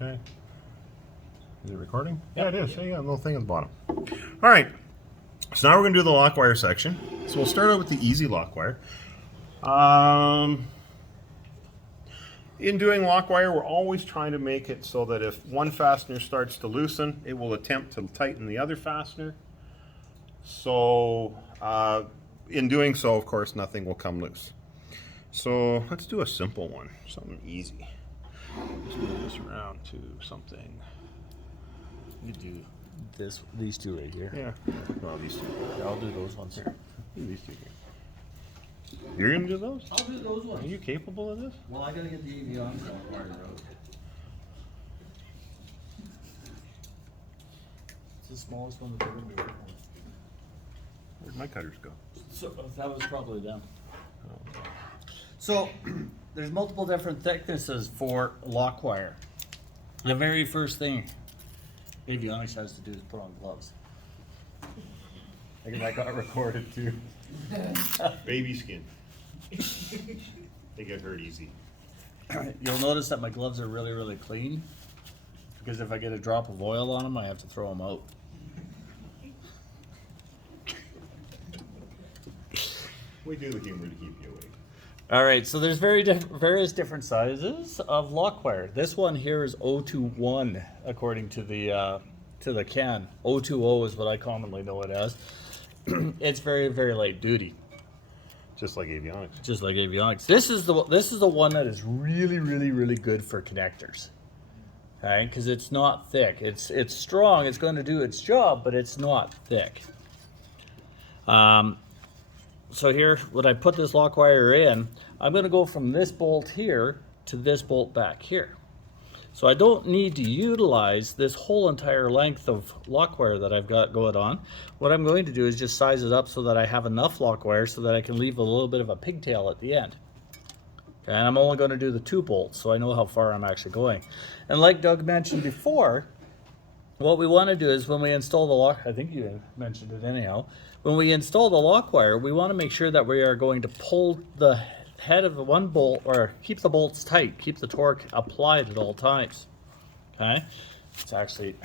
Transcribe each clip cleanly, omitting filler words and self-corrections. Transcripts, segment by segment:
Okay. Is it recording? Yeah, it is. Yeah, a little thing at the bottom. All right. So now we're going to do the Lockwire section. So we'll start out with the easy Lockwire. In doing Lockwire, we're always trying to make it so that if one fastener starts to loosen, it will attempt to tighten the other fastener. So in doing so, of course, nothing will come loose. So let's do a simple one, something easy. Let's move this around to something. You do these two right here. Yeah. Well, these two. Yeah, I'll do those ones here. Do these two here. You're gonna do those? I'll do those ones. Are you capable of this? Well, I gotta get the avionics Lockwire out. It's the smallest one that they're gonna be working with. Where'd my cutters go? So that was probably them. Oh. So there's multiple different thicknesses for Lockwire. The very first thing avionics has to do is put on gloves. I think that got recorded too. Baby skin. They get hurt easy. You'll notice that my gloves are really, really clean because if I get a drop of oil on them, I have to throw them out. We do the humor to keep you awake. All right, so there's various different sizes of Lockwire. This one here is 021 according to the can. 020 is what I commonly know it as. It's very, very light duty. Just like avionics. Just like avionics. This is the one that is really, really, really good for connectors. Okay, because it's not thick. It's strong. It's going to do its job, but it's not thick. So here, when I put this Lockwire in, I'm going to go from this bolt here to this bolt back here. So I don't need to utilize this whole entire length of Lockwire that I've got going on. What I'm going to do is just size it up so that I have enough Lockwire so that I can leave a little bit of a pigtail at the end. Okay, and I'm only going to do the 2 bolts so I know how far I'm actually going. And like Doug mentioned before, what we want to do is when we install the I think you mentioned it anyhow, when we install the Lockwire, we want to make sure that we are going to pull the head of the one bolt, or keep the bolts tight, keep the torque applied at all times. Okay, it's actually,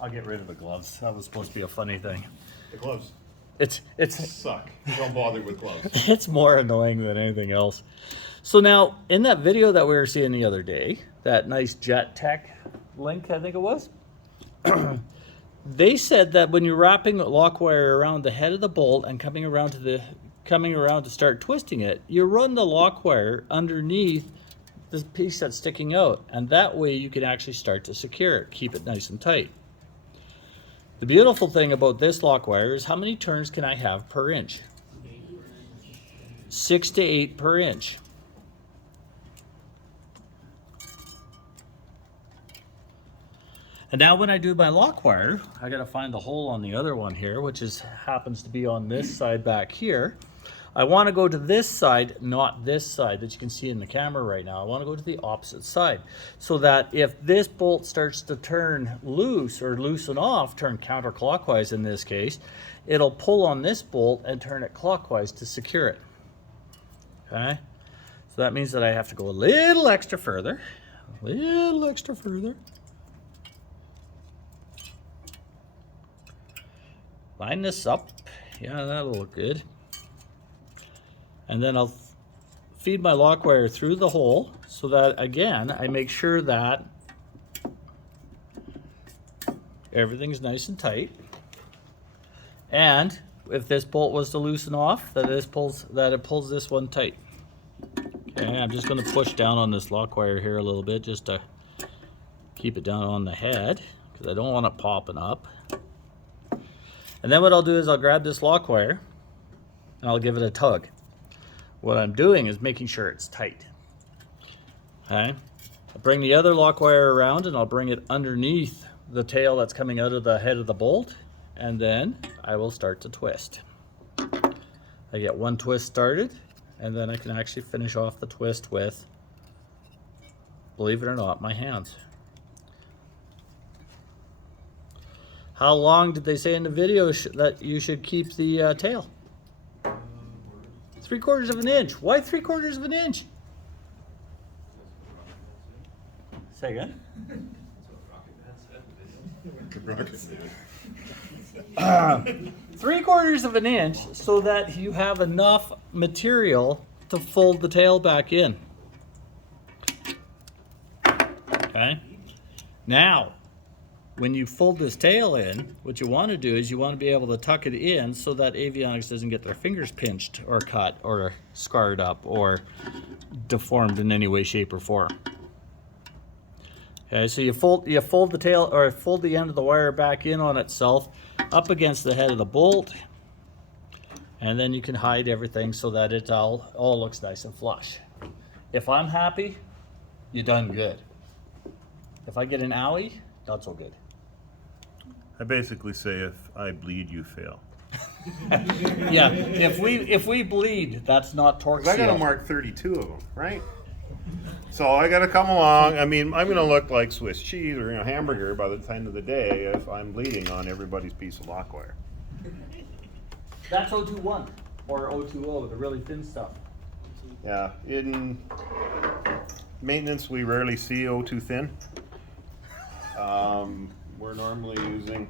I'll get rid of the gloves. That was supposed to be a funny thing. The gloves. It's suck. Don't bother with gloves. It's more annoying than anything else. So now, in that video that we were seeing the other day, that nice Jet Tech link, I think it was, they said that when you're wrapping Lockwire around the head of the bolt and coming around to start twisting it, you run the Lockwire underneath this piece that's sticking out, and that way you can actually start to secure it, keep it nice and tight. The beautiful thing about this Lockwire is how many turns can I have per inch? 6 to 8 per inch. And now when I do my Lockwire, I gotta find the hole on the other one here, which happens to be on this side back here. I wanna go to this side, not this side that you can see in the camera right now. I wanna go to the opposite side so that if this bolt starts to turn loose or loosen off, turn counterclockwise in this case, it'll pull on this bolt and turn it clockwise to secure it. Okay? So that means that I have to go a little extra further. Line this up. Yeah, that'll look good. And then I'll feed my Lockwire through the hole so that, again, I make sure that everything's nice and tight. And if this bolt was to loosen off, that it pulls this one tight. Okay, I'm just going to push down on this Lockwire here a little bit just to keep it down on the head because I don't want it popping up. And then what I'll do is I'll grab this Lockwire and I'll give it a tug. What I'm doing is making sure it's tight. Okay, I'll bring the other Lockwire around and I'll bring it underneath the tail that's coming out of the head of the bolt, and then I will start to twist. I get one twist started, and then I can actually finish off the twist with, believe it or not, my hands. How long did they say in the video that you should keep the tail? 3/4 of an inch. Why 3/4 of an inch? Say again? 3/4 of an inch so that you have enough material to fold the tail back in. Okay. Now, when you fold this tail in, what you want to do is you want to be able to tuck it in so that avionics doesn't get their fingers pinched or cut or scarred up or deformed in any way, shape, or form. Okay, so you fold the tail or fold the end of the wire back in on itself up against the head of the bolt, and then you can hide everything so that it all looks nice and flush. If I'm happy, you done good. If I get an owie, not so good. I basically say if I bleed, you fail. Yeah, if we bleed, that's not torque 'Cause I got to seal. mark 32 of them, right? So I got to come along. I mean, I'm going to look like Swiss cheese or hamburger by the end of the day if I'm bleeding on everybody's piece of Lockwire. That's 021 or 020, the really thin stuff. Yeah, in maintenance we rarely see O2 thin. We're normally using.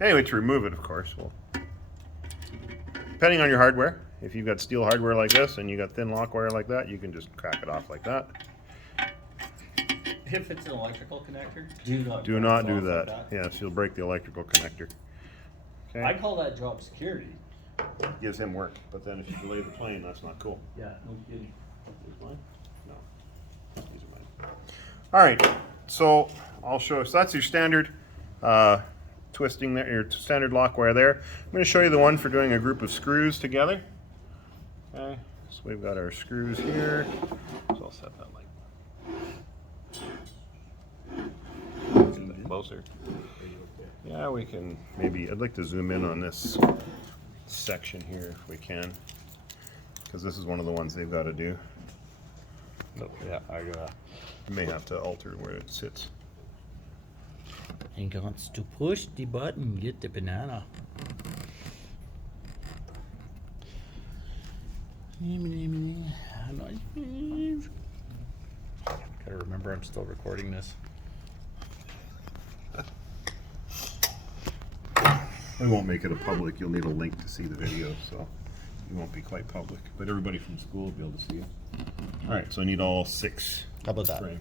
Anyway, to remove it, of course, well, depending on your hardware, if you've got steel hardware like this and you got thin lock wire like that, you can just crack it off like that. If it's an electrical connector, Do not do that. Yes, you'll break the electrical connector. Okay. I call that job security. Gives him work, but then if you delay the plane, that's not cool. Yeah, no kidding. These mine? No. These are mine. All right, so I'll show. So that's your standard twisting there, your standard lock wire there. I'm going to show you the one for doing a group of screws together. Okay, so we've got our screws here. So I'll set that like closer. Yeah, we can maybe. I'd like to zoom in on this section here if we can, because this is one of the ones they've got to do. No, yeah, I may have to alter where it sits. And wants to push the button, get the banana. Gotta remember I'm still recording this. We won't make it a public. You'll need a link to see the video, so it won't be quite public. But everybody from school will be able to see it. All right, so I need all 6. How about that? Frame.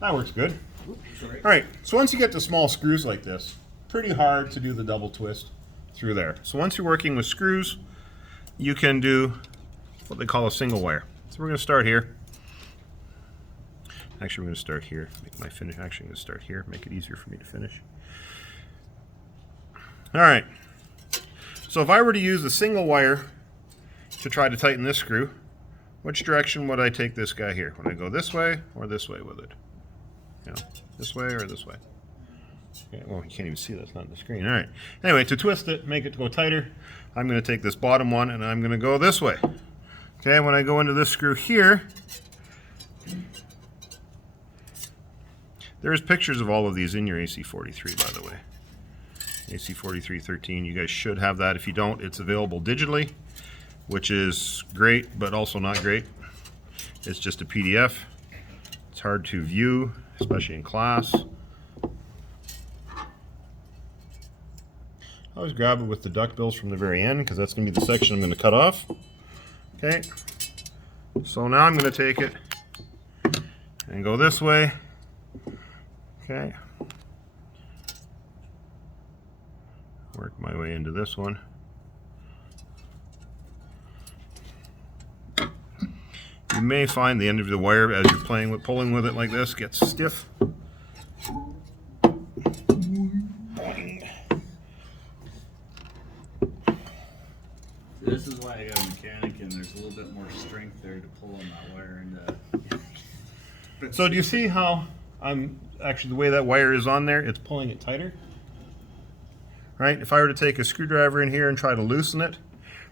That works good. All right, so once you get to small screws like this, pretty hard to do the double twist through there. So once you're working with screws, you can do what they call a single wire. So we're going to start here. Actually, we're going to start here. Make my finish. Actually, I'm going to start here. Make it easier for me to finish. All right. So if I were to use a single wire to try to tighten this screw, which direction would I take this guy here? Would I go this way or this way with it? You know, this way or this way? Okay, well, you can't even see that's not on the screen. All right. Anyway, to twist it, make it go tighter, I'm going to take this bottom one and I'm going to go this way. Okay, when I go into this screw here, there's pictures of all of these in your AC43, by the way. AC4313, you guys should have that. If you don't, it's available digitally, which is great, but also not great. It's just a PDF. It's hard to view, especially in class. I always grab it with the duckbills from the very end, because that's going to be the section I'm going to cut off. Okay, so now I'm going to take it and go this way. Okay. Work my way into this one. You may find the end of the wire as you're pulling with it like this gets stiff. This is why I got a mechanic, and there's a little bit more strength there to pull on that wire. And So do you see how I'm actually the way that wire is on there? It's pulling it tighter. Right? If I were to take a screwdriver in here and try to loosen it,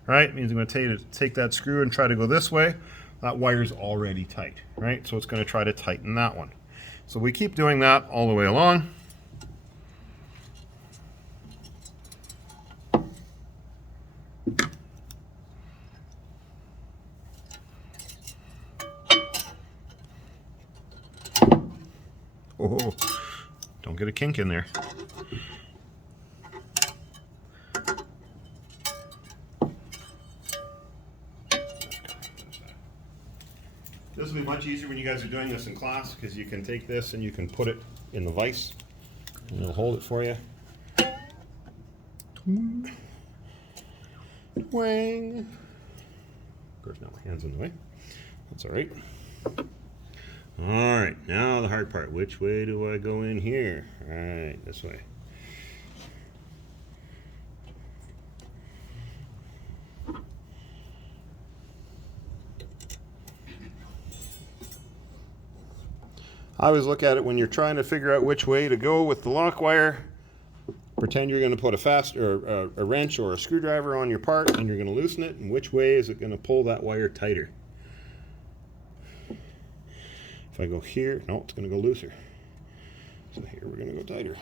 right, it means I'm going to take that screw and try to go this way. That wire's already tight, right? So it's going to try to tighten that one. So we keep doing that all the way along. Oh, don't get a kink in there. This will be much easier when you guys are doing this in class, because you can take this and you can put it in the vise and it'll hold it for you. Twang. Of course, now my hand's in the way. That's all right. All right, now the hard part. Which way do I go in here? All right, this way. I always look at it when you're trying to figure out which way to go with the lock wire. Pretend you're going to put a wrench or a screwdriver on your part and you're going to loosen it, and which way is it going to pull that wire tighter? If I go here, no, it's going to go looser. So here we're going to go tighter.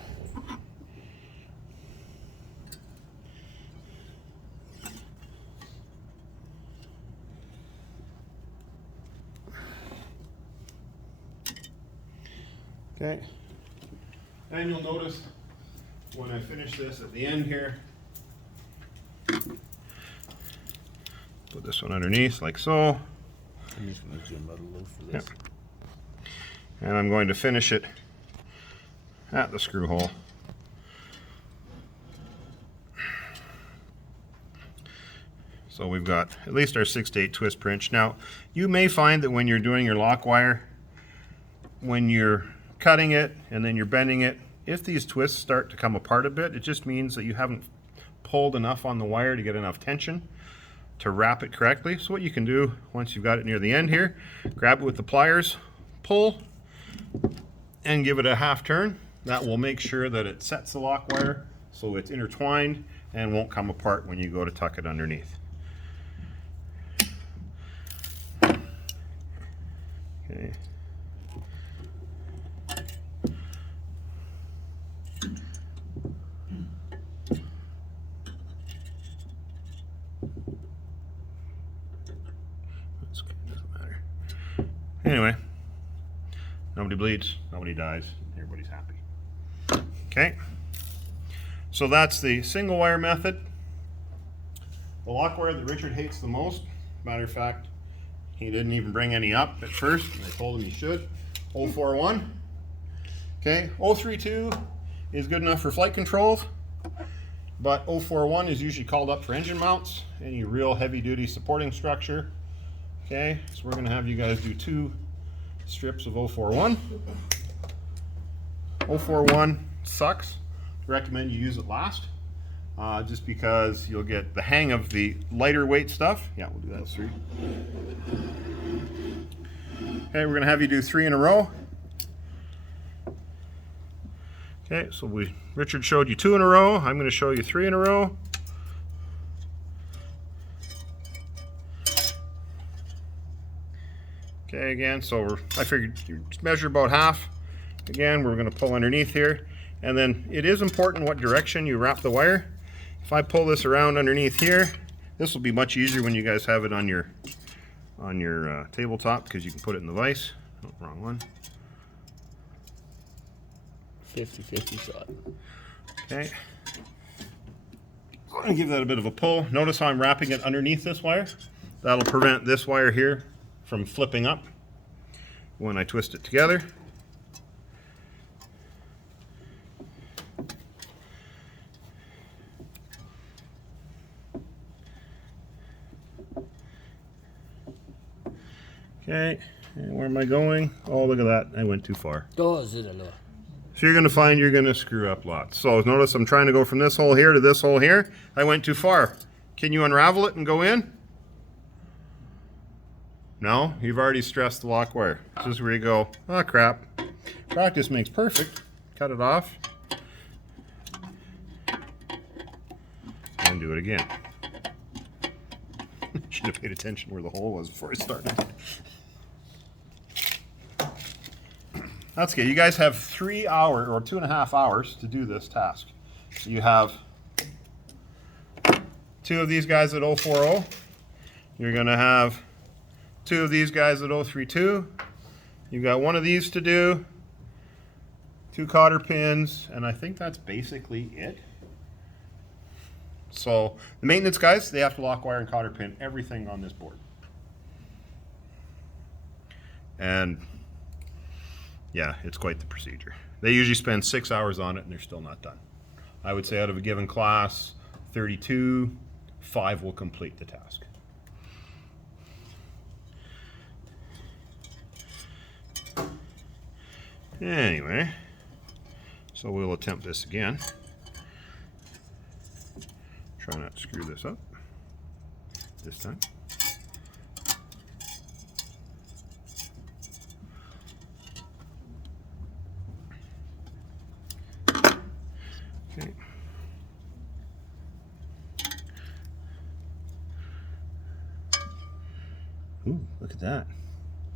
Okay, and you'll notice when I finish this at the end here, put this one underneath like so. I'm just going to zoom out a little for this. Yep. And I'm going to finish it at the screw hole. So we've got at least our 6 to 8 twist per inch. Now, you may find that when you're doing your lock wire, when you're cutting it and then you're bending it, if these twists start to come apart a bit, it just means that you haven't pulled enough on the wire to get enough tension to wrap it correctly. So what you can do, once you've got it near the end here, grab it with the pliers, pull, and give it a half turn. That will make sure that it sets the lock wire so it's intertwined and won't come apart when you go to tuck it underneath. Okay. Anyway, nobody bleeds, nobody dies, everybody's happy. Okay, so that's the single wire method. The lock wire that Richard hates the most, matter of fact, he didn't even bring any up at first, and I told him he should. 041. Okay, 032 is good enough for flight controls, but 041 is usually called up for engine mounts, any real heavy duty supporting structure. Okay, so we're going to have you guys do 2 strips of 041. 041 sucks. I recommend you use it last, just because you'll get the hang of the lighter weight stuff. Yeah, we'll do that 3. Okay, we're going to have you do 3 in a row. Okay, so Richard showed you 2 in a row. I'm going to show you 3 in a row. Okay, again, so I figured you measure about half. Again, we're going to pull underneath here, and then it is important what direction you wrap the wire. If I pull this around underneath here, this will be much easier when you guys have it on your tabletop, because you can put it in the vise. Oh, wrong one. 50-50 shot. Okay. I'm going to give that a bit of a pull. Notice how I'm wrapping it underneath this wire. That'll prevent this wire here from flipping up when I twist it together. Okay, and where am I going? Oh, look at that, I went too far. Oh, is it a lot? So you're going to find you're going to screw up lots. So notice I'm trying to go from this hole here to this hole here. I went too far. Can you unravel it and go in? No, you've already stressed the lock wire. This is where you go, oh crap. Practice makes perfect. Cut it off. And do it again. Should have paid attention where the hole was before I started. That's good. You guys have 3 hours or 2.5 hours to do this task. So you have 2 of these guys at 040. You're going to have 2 of these guys at 032. You've got 1 of these to do. 2 cotter pins, and I think that's basically it. So the maintenance guys, they have to lock wire and cotter pin everything on this board. And yeah, it's quite the procedure. They usually spend 6 hours on it and they're still not done. I would say out of a given class, 32, 5 will complete the task. Anyway, so we'll attempt this again. Try not to screw this up this time. Okay. Ooh, look at that.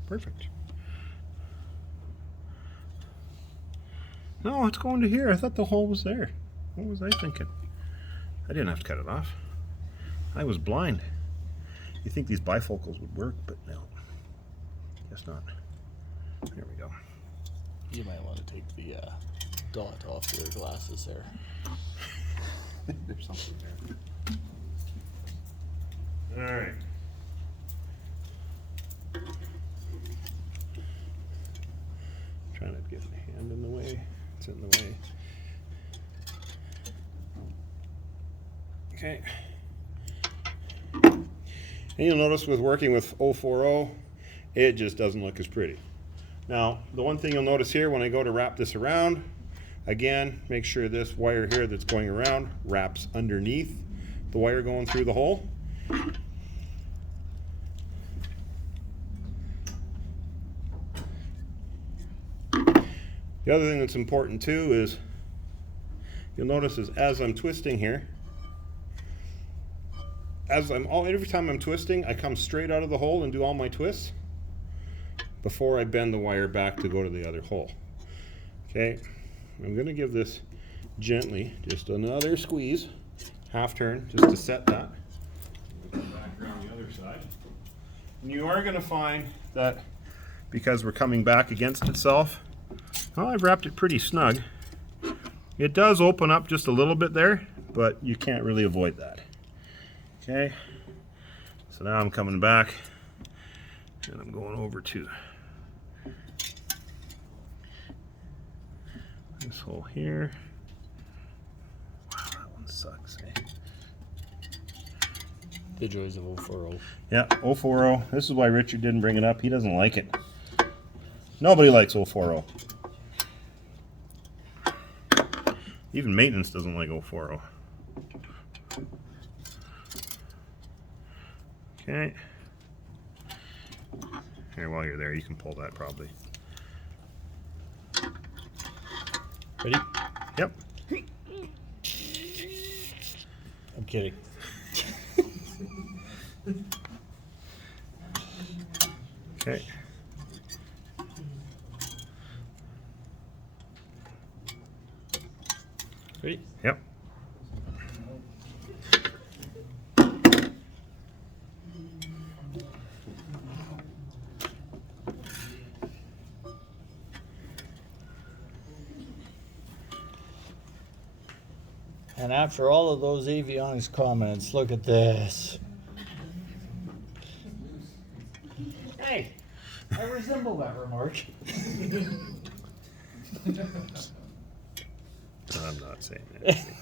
Perfect. No, it's going to here. I thought the hole was there. What was I thinking? I didn't have to cut it off. I was blind. You think these bifocals would work, but no. Guess not. There we go. You might want to take the dot off your glasses there. There's something there. All right. Try not to get my hand in the way. It's in the way. Okay. And you'll notice with working with 040, it just doesn't look as pretty. Now, the one thing you'll notice here when I go to wrap this around, again, make sure this wire here that's going around wraps underneath the wire going through the hole. The other thing that's important too is you'll notice is as I'm twisting here, every time I'm twisting, I come straight out of the hole and do all my twists before I bend the wire back to go to the other hole. Okay, I'm going to give this gently just another squeeze, half turn, just to set that. Back around the other side. And you are going to find that because we're coming back against itself, well, I've wrapped it pretty snug. It does open up just a little bit there, but you can't really avoid that. Okay, so now I'm coming back and I'm going over to this hole here. Wow, that one sucks, eh? The joys of 040. Yeah, 040. This is why Richard didn't bring it up. He doesn't like it. Nobody likes 040. Even maintenance doesn't like 040. Okay. Here, while you're there, you can pull that probably. Ready? Yep. I'm kidding. Okay. Ready? Yep. And after all of those avionics comments, look at this. Hey, I resemble that remark. I'm not saying anything.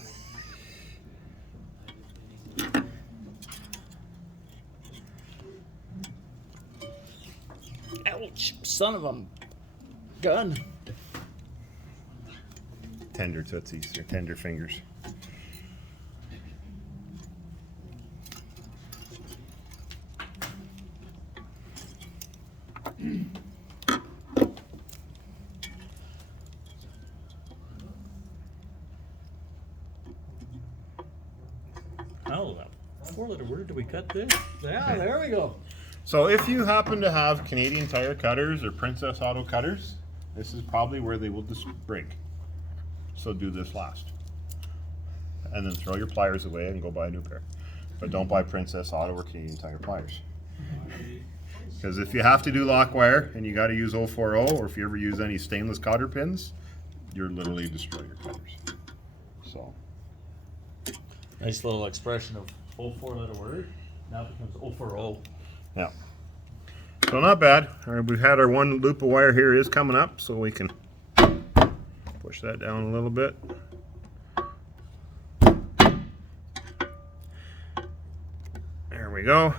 Ouch, son of a gun. Tender tootsies or tender fingers. Oh, that 4-letter word, do we cut this? Yeah, there we go. So if you happen to have Canadian Tire cutters or Princess Auto cutters, this is probably where they will just break. So do this last. And then throw your pliers away and go buy a new pair. But don't buy Princess Auto or Canadian Tire pliers. Because if you have to do Lockwire and you got to use 040, or if you ever use any stainless cotter pins, you're literally destroy your cutters. So Nice little expression of 4-letter word. Now it becomes 040. yeah. So not bad. All right, we've had our one loop of wire here is coming up, so we can push that down a little bit. There we go.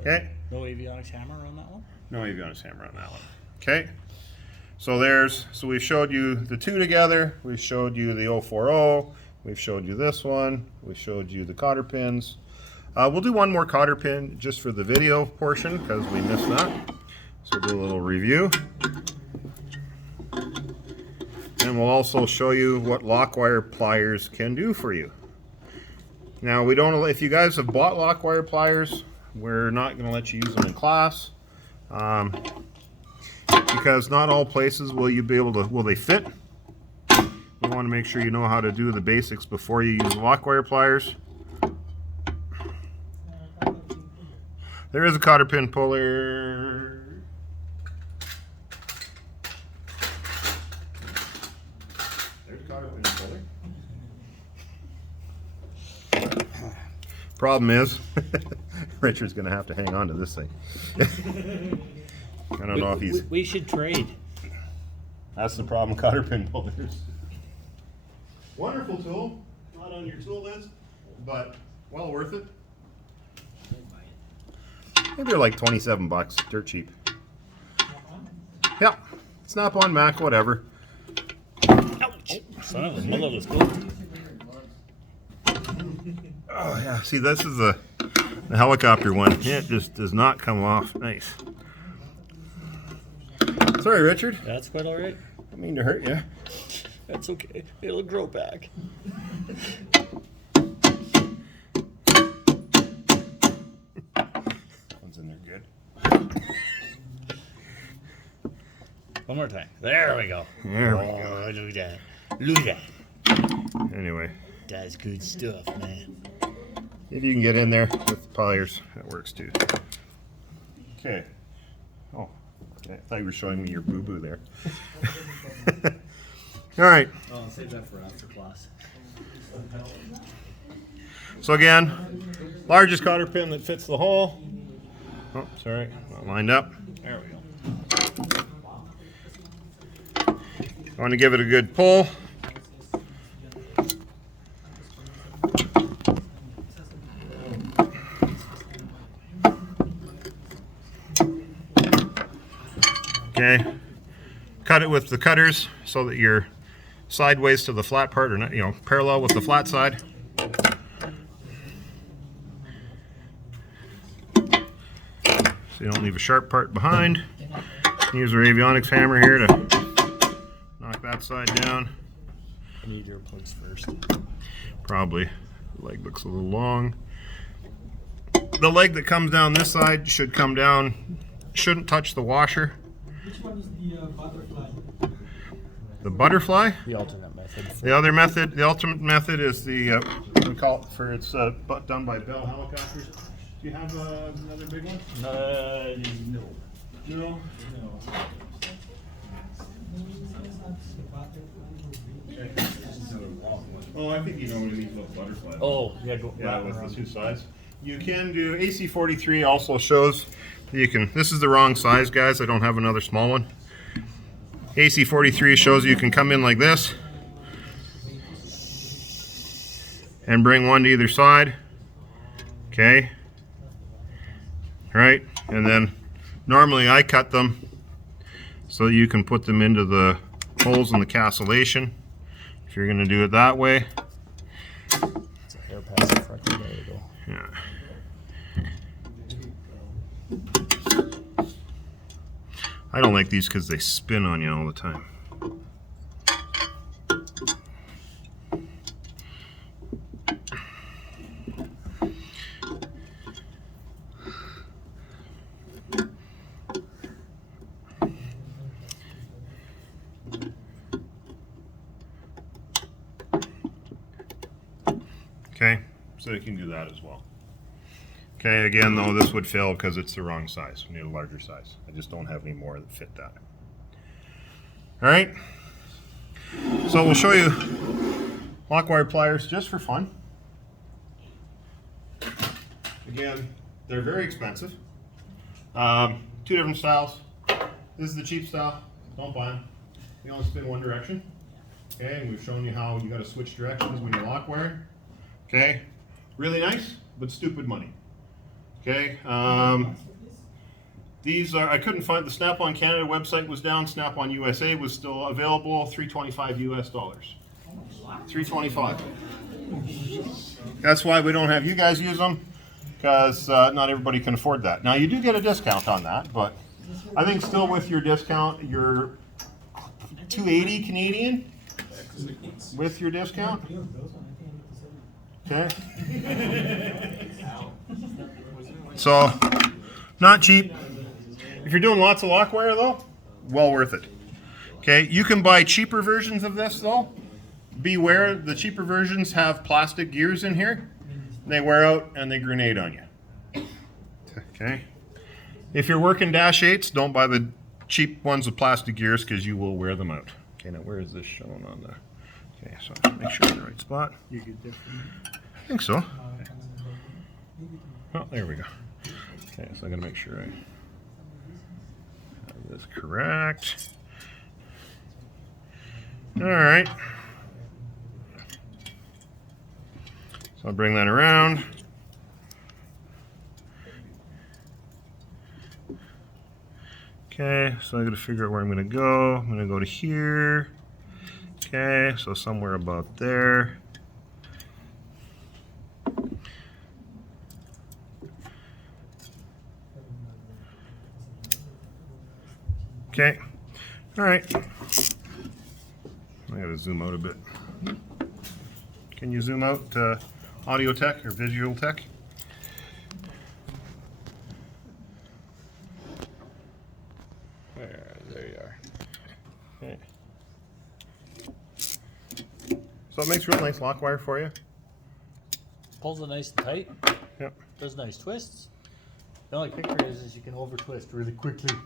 Okay. No avionics hammer on that one? No avionics hammer on that one. Okay. So we've showed you the two together. We've showed you the 040. We've showed you this one. We showed you the cotter pins. We'll do one more cotter pin just for the video portion because we missed that. So we'll do a little review. And we'll also show you what Lockwire pliers can do for you. Now if you guys have bought Lockwire pliers, we're not going to let you use them in class. Because not all places will they fit. You want to make sure you know how to do the basics before you use Lockwire pliers. There is a cotter pin puller. There's a cotter pin puller. Problem is, Richard's going to have to hang on to this thing. I don't know if he's... We should trade. That's the problem, cotter pin pullers. Wonderful tool. Not on your tool list, but well worth it. Maybe they're like 27 bucks. Dirt cheap. Yeah. Snap-on, Mac, whatever. Ouch! Son of a mother, let's go. Oh, yeah. See, this is the helicopter one. It just does not come off. Nice. Sorry, Richard. That's quite all right. Didn't mean to hurt you. That's okay. It'll grow back. One's in there good. One more time. There we go. There we go. Look at that. Look at that. Anyway, That's good stuff, man. if you can get in there with pliers, that works too. Okay. Oh, I thought you were showing me your boo-boo there. All right. Oh, I'll save that for after class. So again, largest cotter pin that fits the hole. Oh, sorry, not lined up. There we go. I want to give it a good pull. Okay, cut it with the cutters so that you're sideways to the flat part, or not, parallel with the flat side. So you don't leave a sharp part behind. Use our avionics hammer here to knock that side down. I need your plugs first. Probably. The leg looks a little long. The leg that comes down this side should come down, shouldn't touch the washer. Which one is the butterfly? The butterfly? The alternate method. The other method, the ultimate method is the, we call it for, it's done by Bell Helicopters. Do you have another big one? No. No. Okay. Oh, I think you know what it means about butterfly. Oh, yeah, go Yeah, wrap with around. the two sides. You can do AC43 also shows you can. This is the wrong size, guys. I don't have another small one. AC43 shows you can come in like this and bring one to either side. Okay. Right, and then normally I cut them so you can put them into the holes in the cancellation. If you're going to do it that way. It's an air pass in front. There you go. Yeah. I don't like these because they spin on you all the time. Okay, so you can do that as well. Okay, again though, this would fail because it's the wrong size. We need a larger size. I just don't have any more that fit that. All right. So we'll show you Lockwire pliers just for fun. Again, they're very expensive. Two different styles. This is the cheap style. Don't buy them. They only spin one direction. Okay, and we've shown you how you got to switch directions when you're Lockwire. Okay, really nice, but stupid money. Okay, these are, I couldn't find, the Snap-on Canada website was down, Snap-on USA was still available, $325 US. $325. That's why we don't have you guys use them, because not everybody can afford that. Now you do get a discount on that, but I think still with your discount, you're $280 Canadian with your discount. Okay. So, not cheap. If you're doing lots of Lockwire though, well worth it. Okay, you can buy cheaper versions of this though. Beware, the cheaper versions have plastic gears in here. They wear out and they grenade on you. Okay. If you're working Dash 8s, don't buy the cheap ones with plastic gears because you will wear them out. Okay, now where is this shown on the... Okay, so make sure I'm in the right spot. I think so. Oh, there we go. Okay, so I'm going to make sure I have this correct. All right. So I'll bring that around. Okay, so I'm going to figure out where I'm going to go. I'm going to go to here. Okay, so somewhere about there. Okay, all right. I gotta zoom out a bit. Can you zoom out to audio tech or visual tech? There you are. Okay. So it makes real nice Lockwire for you. Pulls it nice and tight. Yep. Does nice twists. The only kicker is you can over twist really quickly.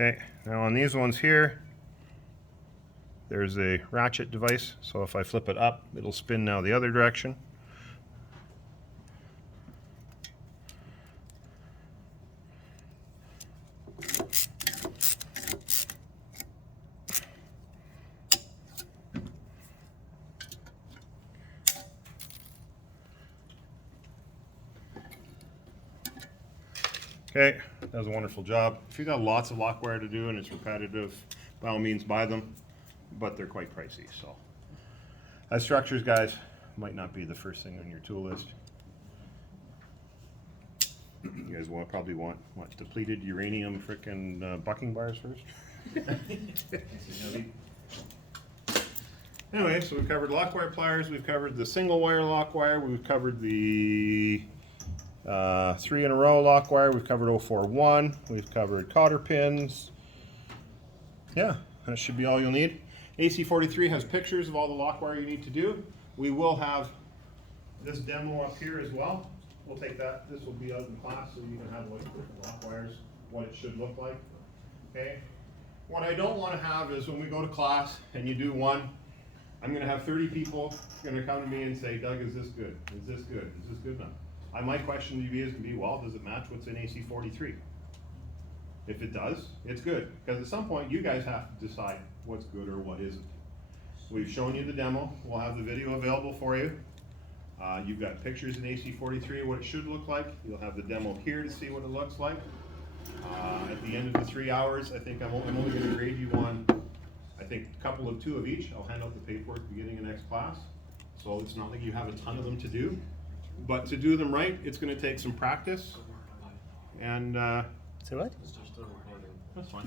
Okay, now on these ones here, there's a ratchet device, so if I flip it up, it'll spin now the other direction. Okay, does a wonderful job. If you've got lots of Lockwire to do and it's repetitive, by all means buy them, but they're quite pricey. So, as structures guys, might not be the first thing on your tool list. You guys will probably want what, depleted uranium frickin' bucking bars first. Anyway, so we've covered Lockwire pliers, we've covered the single wire Lockwire, we've covered the 3 in a row Lockwire, we've covered 041, we've covered cotter pins. Yeah, that should be all you'll need. AC43 has pictures of all the Lockwire you need to do. We will have this demo up here as well. We'll take that, this will be out in class so you can have a look at the Lockwires, what it should look like. Okay. What I don't want to have is when we go to class and you do one, I'm going to have 30 people going to come to me and say, Doug, is this good? Is this good? Is this good enough? My question to you is going to be, well, does it match what's in AC43? If it does, it's good. Because at some point, you guys have to decide what's good or what isn't. We've shown you the demo. We'll have the video available for you. You've got pictures in AC43 what it should look like. You'll have the demo here to see what it looks like. At the end of the 3 hours, I think I'm only going to grade you on, I think, two of each. I'll hand out the paperwork beginning of next class. So it's not like you have a ton of them to do. But to do them right, it's going to take some practice. And Say what? It's just still recording. that's fine.